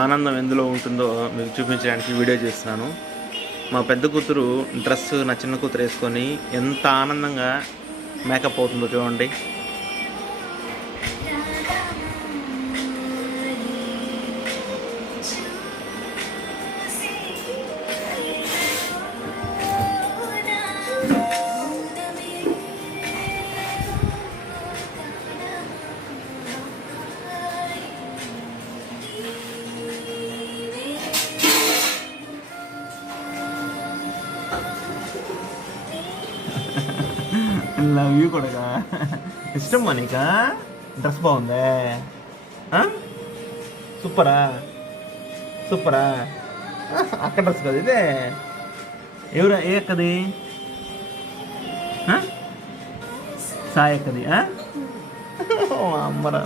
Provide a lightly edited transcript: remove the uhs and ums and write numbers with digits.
ఆనందం ఎందులో ఉంటుందో మీకు చూపించడానికి వీడియో చేస్తున్నాను. మా పెద్ద కూతురు డ్రెస్ నా చిన్న కూతురు వేసుకొని ఎంత ఆనందంగా మేకప్ అవుతుందో చూడండి. లవ్ యూ కొడగా. ఇష్టం మనీకా డ్రెస్ బాగుందే, సూపరా సూపరా. అక్క డ్రెస్ కదా ఇదే. ఎవరు ఏ అక్కది? సాయి అక్కది. అమ్మరా